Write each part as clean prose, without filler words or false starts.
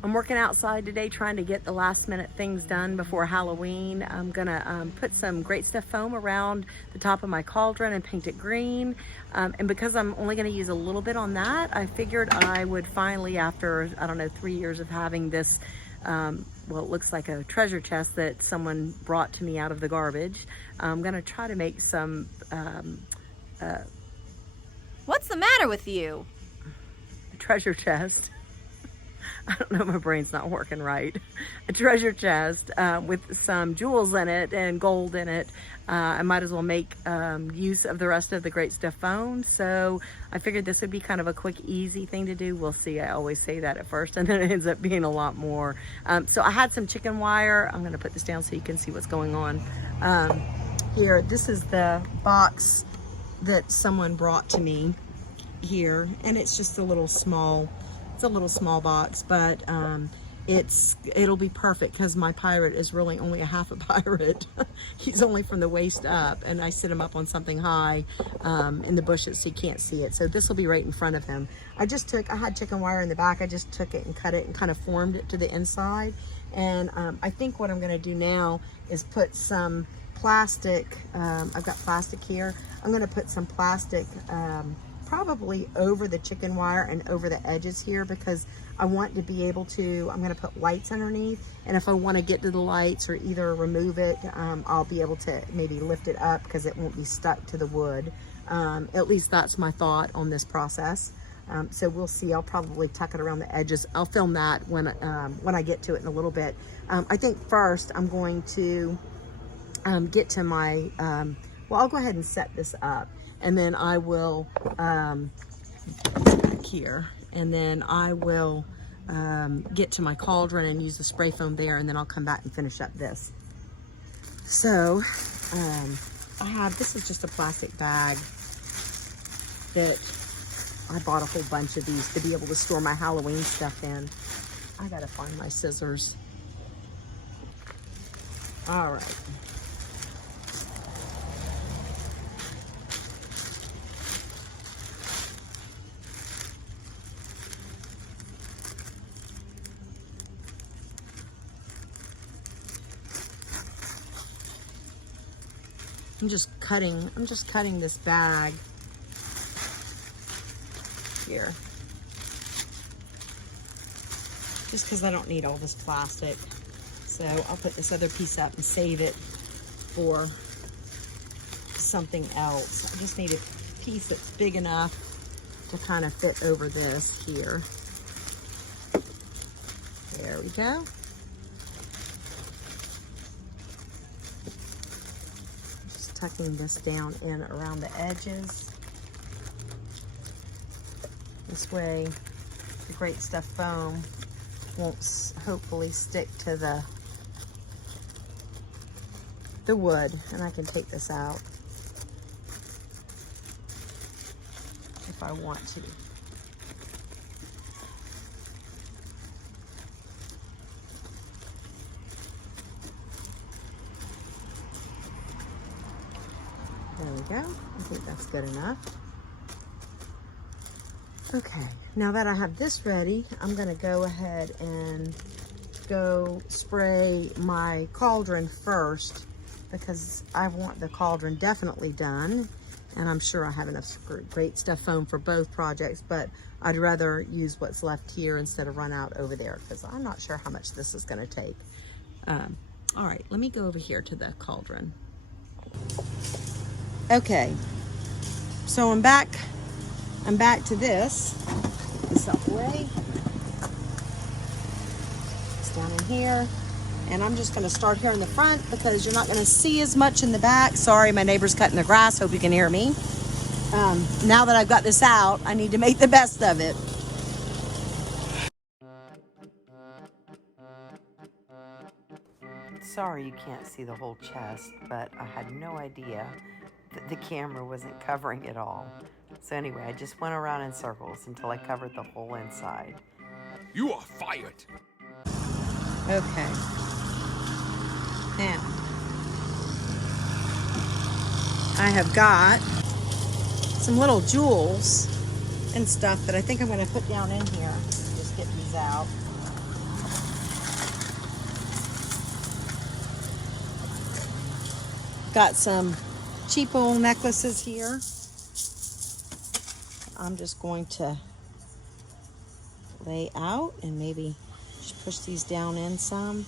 I'm working outside today trying to get the last minute things done before Halloween. I'm gonna put some great stuff foam around the top of my cauldron and paint it green. And because I'm only gonna use a little bit on that, I figured I would finally, after, I don't know, 3 years of having this, well, it looks like a treasure chest that someone brought to me out of the garbage. I'm gonna try to make some, What's the matter with you? treasure chest. I don't know, my brain's not working right. A treasure chest with some jewels in it and gold in it. I might as well make use of the rest of the great stuff foam. So I figured this would be kind of a quick, easy thing to do. We'll see. I always say that at first, and then it ends up being a lot more. So I had some chicken wire. I'm going to put this down so you can see what's going on. Here, this is the box that someone brought to me here, and it's just a little small. It's a little small box, but it'll be perfect because my pirate is really only a half a pirate. He's only from the waist up, and I sit him up on something high in the bushes so you can't see it. So this will be right in front of him. I had chicken wire in the back. I just took it and cut it and kind of formed it to the inside. And I think what I'm going to do now is put some plastic. I've got plastic here. I'm going to put some plastic probably over the chicken wire and over the edges here, because I want to be able to, I'm going to put lights underneath, and if I want to get to the lights or either remove it, I'll be able to maybe lift it up because it won't be stuck to the wood. At least that's my thought on this process. So we'll see. I'll probably tuck it around the edges. I'll film that when I get to it in a little bit. I think first I'm going to get to my, well, I'll go ahead and set this up. And then I will, back here, and then I will get to my cauldron and use the spray foam there, and then I'll come back and finish up this. So this is just a plastic bag that I bought a whole bunch of these to be able to store my Halloween stuff in. I gotta find my scissors. All right. I'm just cutting this bag here. Just because I don't need all this plastic. So I'll put this other piece up and save it for something else. I just need a piece that's big enough to kind of fit over this here. There we go. Tucking this down in around the edges. This way the great stuff foam won't hopefully stick to the wood, and I can take this out if I want to. There we go. I think that's good enough. Okay, now that I have this ready, I'm gonna go ahead and go spray my cauldron first, because I want the cauldron definitely done, and I'm sure I have enough great stuff foam for both projects, but I'd rather use what's left here instead of run out over there, because I'm not sure how much this is gonna take. All right, let me go over here to the cauldron. Okay, so I'm back to this. Get this out the way. It's down in here. And I'm just gonna start here in the front because you're not gonna see as much in the back. Sorry, my neighbor's cutting the grass, hope you can hear me. Now that I've got this out, I need to make the best of it. Sorry you can't see the whole chest, but I had no idea that the camera wasn't covering it all. So anyway, I just went around in circles until I covered the whole inside. You are fired. Okay. Now, I have got some little jewels and stuff that I think I'm going to put down in here. Just get these out. Got some cheap old necklaces here. I'm just going to lay out and maybe just push these down in some.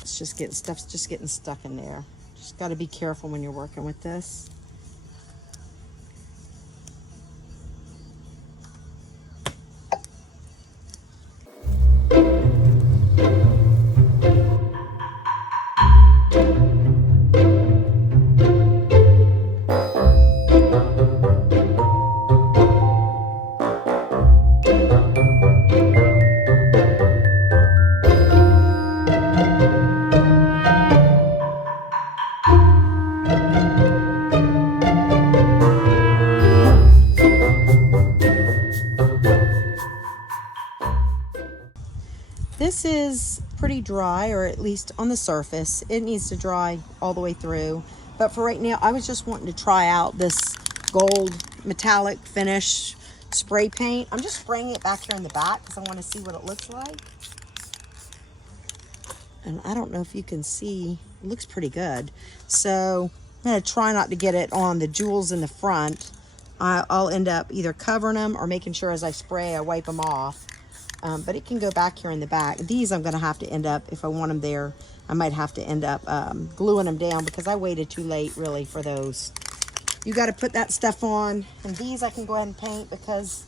It's just getting stuff's just getting stuck in there. Just got to be careful when you're working with this. This is pretty dry, or at least on the surface. It needs to dry all the way through. But for right now, I was just wanting to try out this gold metallic finish spray paint. I'm just spraying it back here in the back because I want to see what it looks like. And I don't know if you can see, it looks pretty good. So I'm going to try not to get it on the jewels in the front. I'll end up either covering them or making sure as I spray, I wipe them off. But it can go back here in the back. These I'm going to have to end up, if I want them there, I might have to end up gluing them down because I waited too late really for those. You got to put that stuff on. And these I can go ahead and paint because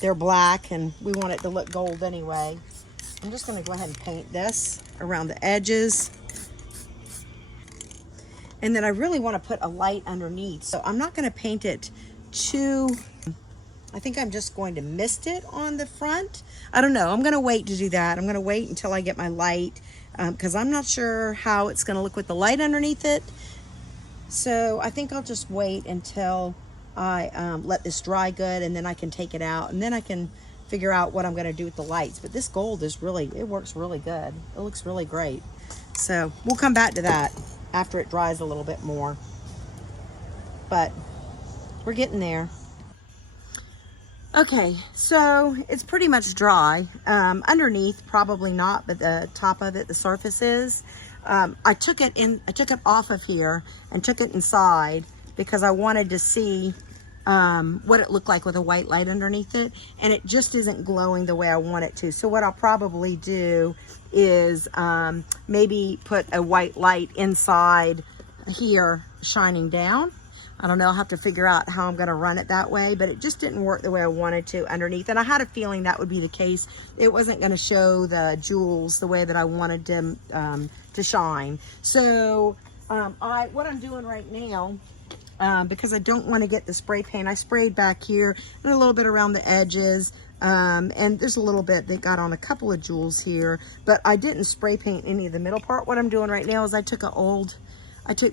they're black and we want it to look gold anyway. I'm just going to go ahead and paint this around the edges. And then I really want to put a light underneath. So I'm not going to paint it too... I think I'm just going to mist it on the front. I don't know. I'm going to wait to do that. I'm going to wait until I get my light because I'm not sure how it's going to look with the light underneath it. So I think I'll just wait until I let this dry good, and then I can take it out, and then I can figure out what I'm going to do with the lights. But this gold is really, it works really good. It looks really great. So we'll come back to that after it dries a little bit more. But we're getting there. Okay, so it's pretty much dry. Underneath, probably not, but the top of it, the surface is. I took it off of here and took it inside because I wanted to see what it looked like with a white light underneath it, and it just isn't glowing the way I want it to. So what I'll probably do is maybe put a white light inside here shining down. I don't know, I'll have to figure out how I'm going to run it that way, but it just didn't work the way I wanted to underneath. And I had a feeling that would be the case. It wasn't going to show the jewels the way that I wanted them to shine. So what I'm doing right now, because I don't want to get the spray paint, I sprayed back here and a little bit around the edges. And there's a little bit that got on a couple of jewels here, but I didn't spray paint any of the middle part. What I'm doing right now is I took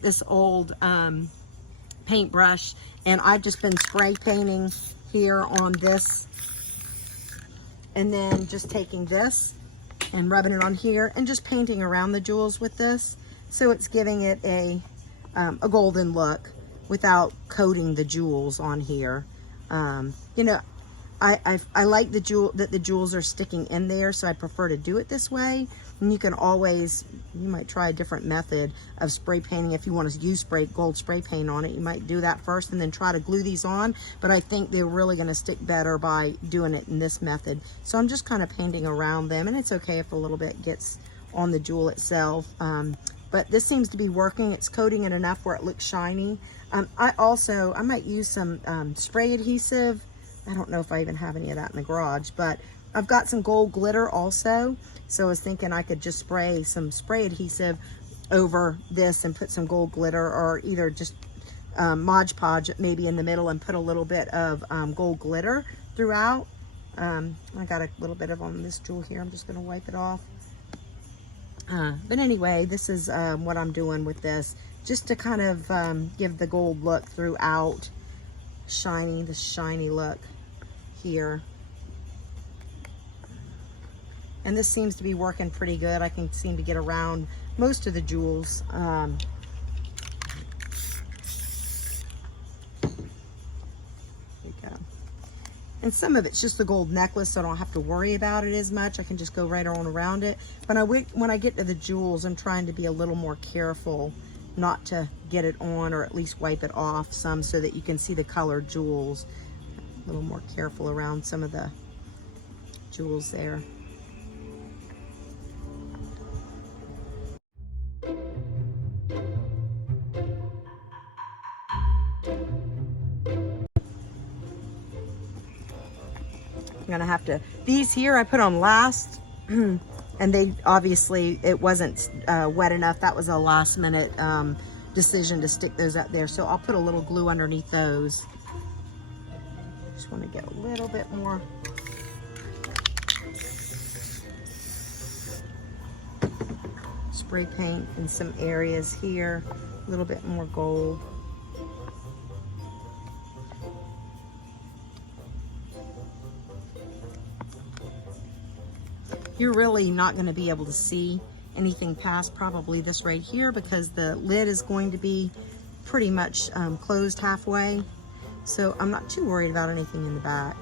this old paintbrush, and I've just been spray painting here on this, and then just taking this and rubbing it on here and just painting around the jewels with this, so it's giving it a golden look without coating the jewels on here. You know, I like that the jewels are sticking in there, so I prefer to do it this way. And you can always, you might try a different method of spray painting. If you want to use gold spray paint on it, you might do that first and then try to glue these on. But I think they're really going to stick better by doing it in this method. So I'm just kind of painting around them, and it's okay if a little bit gets on the jewel itself. But this seems to be working. It's coating it enough where it looks shiny. I might use some spray adhesive. I don't know if I even have any of that in the garage, but I've got some gold glitter also. So I was thinking I could just spray some spray adhesive over this and put some gold glitter, or either just Mod Podge maybe in the middle and put a little bit of gold glitter throughout. I got a little bit of on this jewel here. I'm just going to wipe it off. But anyway, this is what I'm doing with this, just to kind of give the gold look throughout, the shiny look here. And this seems to be working pretty good. I can seem to get around most of the jewels. There we go. And some of it's just the gold necklace, so I don't have to worry about it as much. I can just go right on around it. But when I get to the jewels, I'm trying to be a little more careful not to get it on, or at least wipe it off some so that you can see the colored jewels. A little more careful around some of the jewels there. I'm gonna have to, these here I put on last and they obviously, it wasn't wet enough. That was a last minute decision to stick those up there. So I'll put a little glue underneath those. Just want to get a little bit more. Spray paint in some areas here, a little bit more gold. You're really not going to be able to see anything past probably this right here, because the lid is going to be pretty much closed halfway. So I'm not too worried about anything in the back.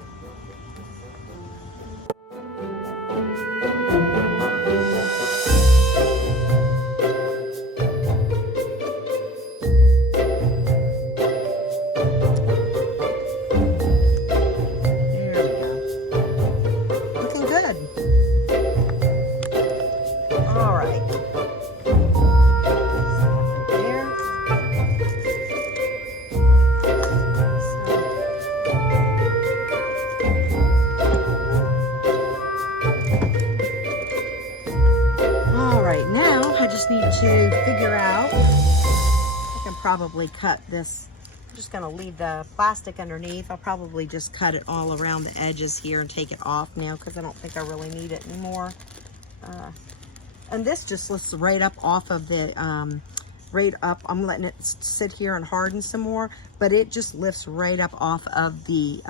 To figure out, I can probably cut this. I'm just going to leave the plastic underneath. I'll probably just cut it all around the edges here and take it off now, because I don't think I really need it anymore. And this just lifts right up off of the right up. I'm letting it sit here and harden some more, but it just lifts right up off of the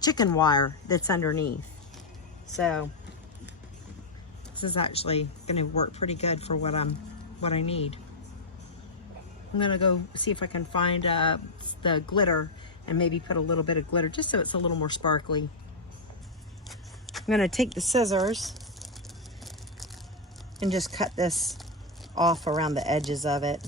chicken wire that's underneath. So this is actually going to work pretty good for what I need. I'm going to go see if I can find the glitter and maybe put a little bit of glitter just so it's a little more sparkly. I'm going to take the scissors and just cut this off around the edges of it.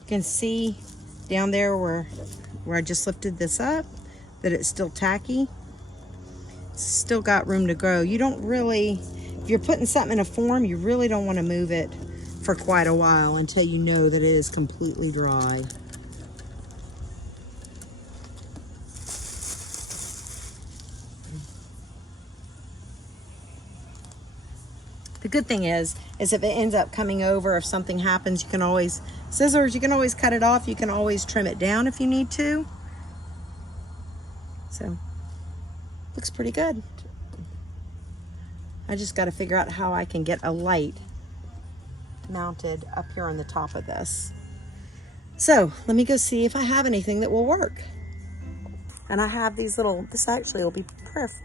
You can see down there where I just lifted this up that it's still tacky. It's still got room to grow. You don't really, if you're putting something in a form, you really don't want to move it for quite a while until you know that it is completely dry. The good thing is if it ends up coming over, if something happens, you can always, scissors, you can always cut it off. You can always trim it down if you need to. So, looks pretty good. I just got to figure out how I can get a light mounted up here on the top of this. So, let me go see if I have anything that will work. And I have these little, this actually will be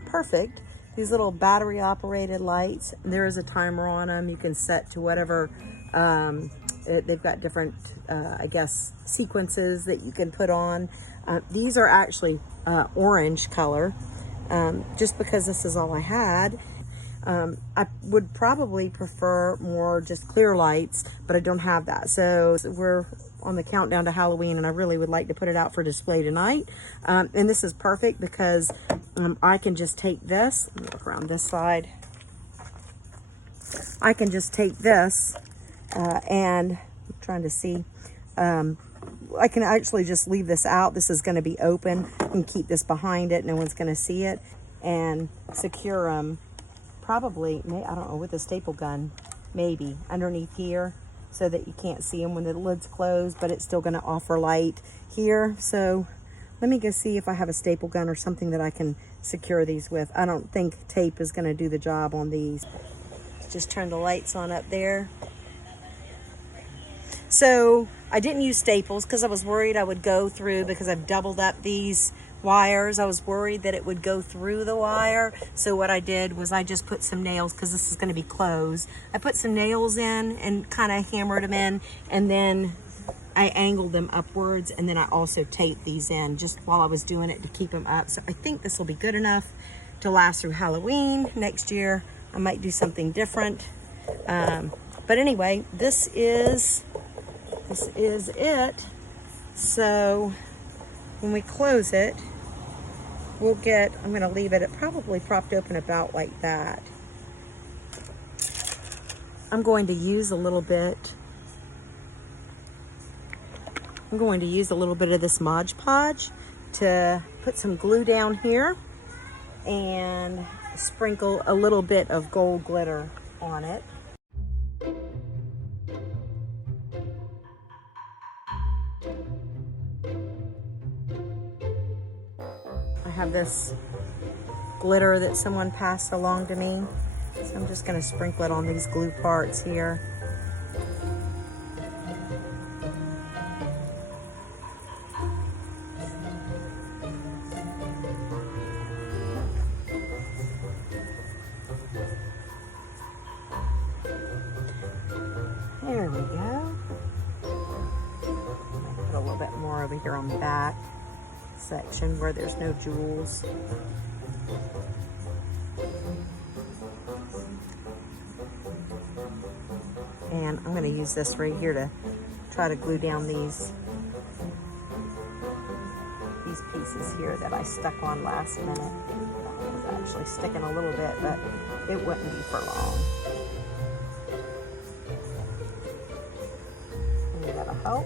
perfect. These little battery operated lights. There is a timer on them. You can set to whatever, they've got different, I guess, sequences that you can put on. These are actually orange color, just because this is all I had. I would probably prefer more just clear lights, but I don't have that. So we're on the countdown to Halloween, and I really would like to put it out for display tonight. And this is perfect because I can just take this, let me look around this side. I can just take this and I'm trying to see, I can actually just leave this out. This is going to be open and keep this behind it. No one's going to see it, and secure them probably, I don't know, with a staple gun, maybe underneath here, so that you can't see them when the lid's closed, but it's still going to offer light here. So let me go see if I have a staple gun or something that I can secure these with. I don't think tape is going to do the job on these. Just turn the lights on up there. So I didn't use staples because I was worried I would go through, because I've doubled up these wires. I was worried that it would go through the wire. So what I did was I just put some nails, because this is going to be closed. I put some nails in and kind of hammered them in, and then I angled them upwards, and then I also taped these in just while I was doing it to keep them up. So I think this will be good enough to last through Halloween. Next year I might do something different. But anyway, this is it. So when we close it, we'll get, I'm going to leave it probably propped open about like that. I'm going to use a little bit of this Mod Podge to put some glue down here and sprinkle a little bit of gold glitter on it. I have this glitter that someone passed along to me, so I'm just going to sprinkle it on these glue parts here. There we go. Put a little bit more over here on the back section where there's no jewels. And I'm going to use this right here to try to glue down these pieces here that I stuck on last minute. It was actually sticking a little bit, but it wouldn't be for long. And that'll help.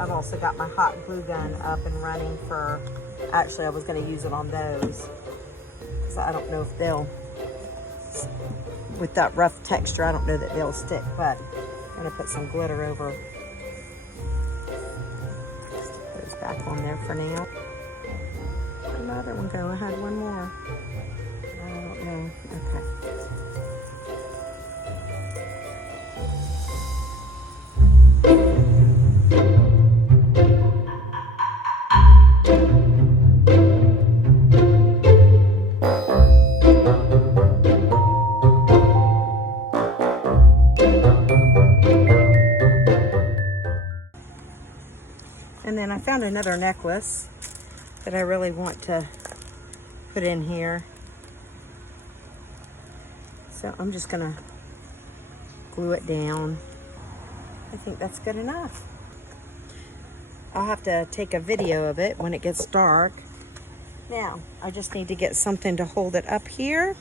I've also got my hot glue gun up and running for, actually I was going to use it on those, because I don't know if they'll, with that rough texture, I don't know that they'll stick, but I'm going to put some glitter over. Stick those back on there for now. Where'd my other one go? I had one more. I don't know. Okay. And then I found another necklace that I really want to put in here. So I'm just gonna glue it down. I think that's good enough. I'll have to take a video of it when it gets dark. Now, I just need to get something to hold it up here,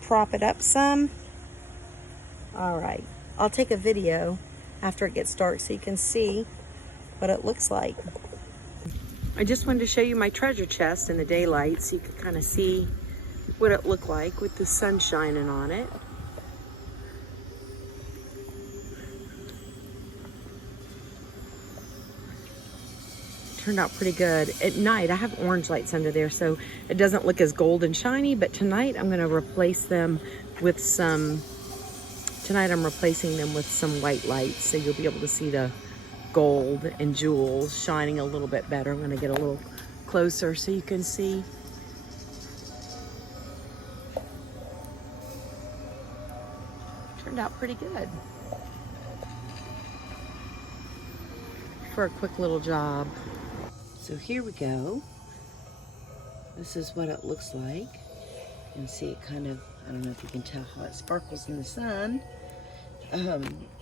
prop it up some. All right, I'll take a video after it gets dark so you can see what it looks like. I just wanted to show you my treasure chest in the daylight so you could kind of see what it looked like with the sun shining on it. Turned out pretty good. At night, I have orange lights under there, so it doesn't look as gold and shiny, but tonight I'm gonna replace them with some, I'm replacing them with some white lights, so you'll be able to see the gold and jewels shining a little bit better. I'm gonna get a little closer so you can see. Turned out pretty good for a quick little job. So here we go. This is what it looks like. You can see it kind of, I don't know if you can tell how it sparkles in the sun.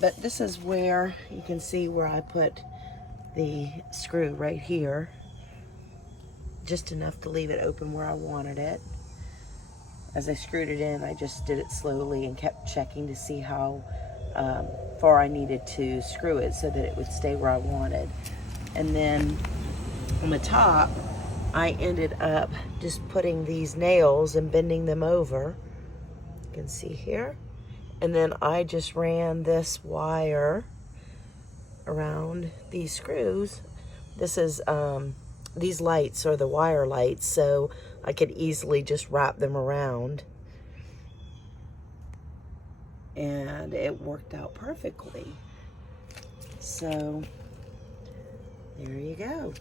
But this is where you can see where I put the screw right here. Just enough to leave it open where I wanted it. As I screwed it in, I just did it slowly and kept checking to see how far I needed to screw it so that it would stay where I wanted. And then on the top, I ended up just putting these nails and bending them over. You can see here. And then I just ran this wire around these screws. This is, these lights are the wire lights, so I could easily just wrap them around. And it worked out perfectly. So there you go.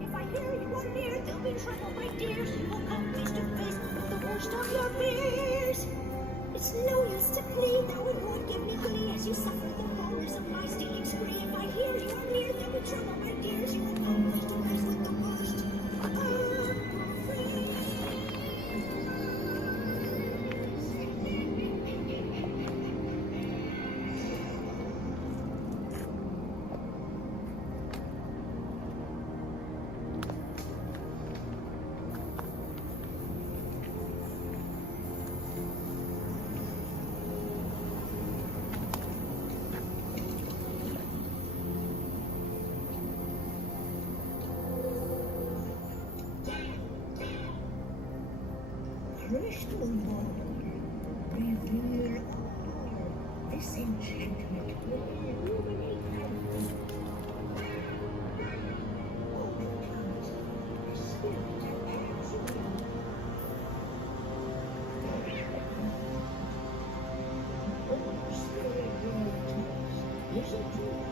If I hear you are near, there'll be trouble, my dears. You will come face to face with the worst of your fears. It's no use to plead, though it would give me glee as you suffer the horrors of my stealing spree. If I hear you are near, there'll be trouble, my dears. You will come face to face with the worst of your fears. Crystal ball, reveal all. This enchantment will illuminate everything. All becomes a spirit that adds you. Oh, spirit world tells, is it true?